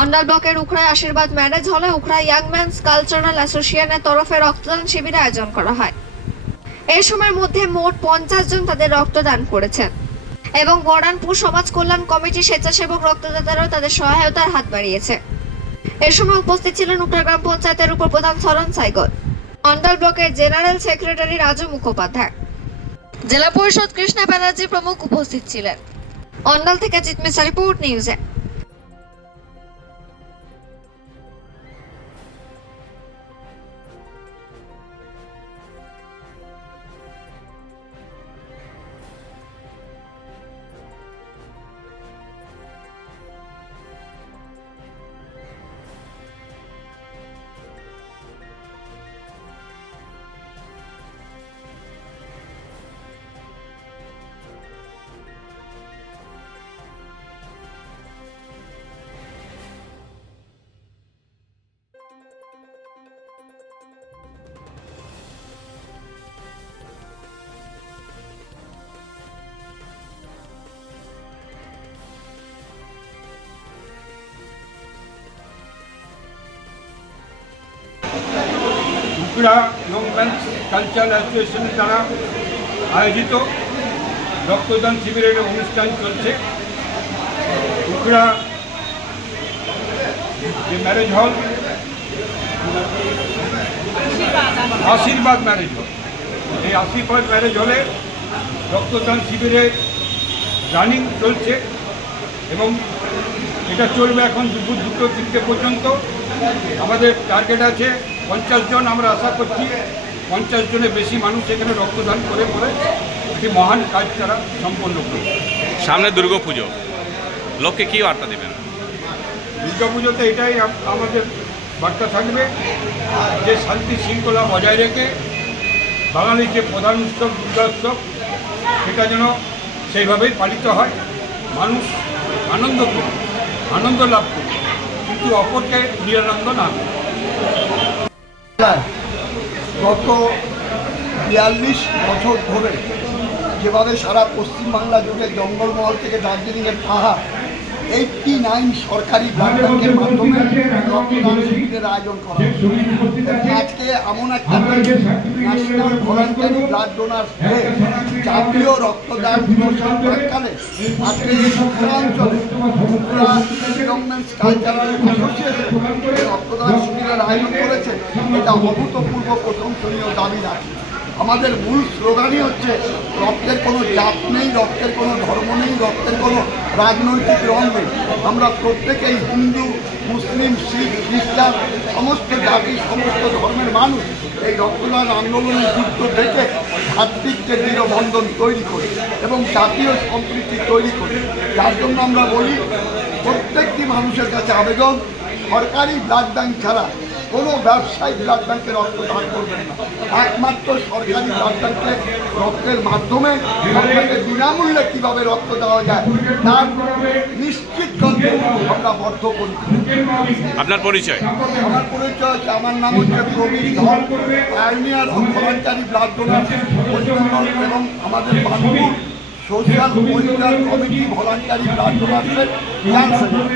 অন্ডাল ব্লকের উখড়ায় আশীর্বাদ ম্যারেজ হলে উখড়া কালচারাল অ্যাসোসিয়েশনের তরফে রক্তদান শিবির আয়োজন করা হয়। এই সময়ের মধ্যে মোট পঞ্চাশ জন তাদের রক্তদান করেছেন এবং বরানপুর সমাজ কল্যাণ কমিটি স্বেচ্ছাসেবক রক্তদাতারাও তাদের সহায়তার হাত বাড়িয়েছে। এ সময় উপস্থিত ছিলেন উত্তর গ্রাম পঞ্চায়েতের উপপ্রধান সরণ সাইগল। অন্ডাল ব্লকের জেনারেল সেক্রেটারি রাজু মুখোপাধ্যায়। জেলা পরিষদ কৃষ্ণা ব্যানার্জি প্রমুখ উপস্থিত ছিলেন। অন্ডাল থেকে জিতমিসা রিপোর্ট নিউজে উকড়া ইয়ং ম্যানস কালচারাল অ্যাসোসিয়েশনের দ্বারা আয়োজিত রক্তদান শিবিরের অনুষ্ঠান চলছে। উকড়া যে ম্যারেজ হল আশীর্বাদ ম্যারেজ হল এই আশীর্বাদ ম্যারেজ হলে রক্তদান শিবিরের রানিং চলছে এবং এটা চলবে এখন দুপুর দুটো তিনটে পর্যন্ত। আমাদের টার্গেট আছে পঞ্চাশ জন আমরা আশা করছি পঞ্চাশ জনের বেশি মানুষ এখানে রক্তদান করে পরে একটি মহান কাজ তারা সম্পন্ন করবে। সামনে দুর্গা পুজো। লোককে কি বার্তা দেবেন? দুর্গা পুজোতে এটাই আমাদের বার্তা থাকবে যে শান্তি শৃঙ্খলা বজায় রেখে বাঙালির যে প্রধান উৎসব দুর্গা উৎসব সেটা যেন সেইভাবেই পালিত হয়। মানুষ আনন্দ করুক আনন্দ লাভ করুক কিন্তু অপরকে নিরানন্দ না করে জেলায় গত বিয়াল্লিশ বছর ধরে যেভাবে সারা পশ্চিমবাংলা জুড়ে জঙ্গলমহল থেকে দার্জিলিংয়ের পাহাড় এইটি নাইন সরকারি ব্যাংকের মাধ্যমে রক্তদান শিবিরের আয়োজন করা এমন একটা national voluntary blood donor day জাতীয় রক্তদান দিবসের প্রাক্কালে আজকে এই উত্তরাঞ্চলে উত্তরা কালচারাল অ্যাসোসিয়েশন রক্তদান শিবিরের আয়োজন করেছে এটা অভূতপূর্ব প্রশংসনীয় দাবি রাখে আমাদের মূল স্লোগানই হচ্ছে, রক্তের কোনো জাত নেই, রক্তের কোনো ধর্ম নেই, রক্তের কোনো রাজনৈতিক রং নেই। আমরা প্রত্যেকেই হিন্দু, মুসলিম, শিখ, খ্রিস্টান, সমস্ত জাতি, সমস্ত ধর্মের মানুষ এই রক্তদান আন্দোলনে যুক্ত থেকে ভাতৃত্বের দৃঢ়বন্ধন তৈরি করি এবং জাতীয় সম্প্রীতি তৈরি করি। যার জন্য আমরা বলি, প্রত্যেকটি মানুষের কাছে আবেদন, সরকারি ব্লাড ব্যাংক ছাড়া কোনো ব্যবসায়িক ব্লাড ব্যাংকে রক্ত দান করবেন না। একমাত্র সরকারি ব্লাড ব্যাংকে রক্তের মাধ্যমে আপনাকে বিনামূল্যে কীভাবে রক্ত দেওয়া যায় তার নিশ্চিত আমরা বদ্ধ করি আপনার পরিচয়? আমার পরিচয় হচ্ছে আমার নাম হচ্ছে প্রবীণ ধর। অফ ভলান্টারি ব্লাড ডোনার এবং আমাদের Banpur social welfare committee voluntary blood ডোনার্সের chancellor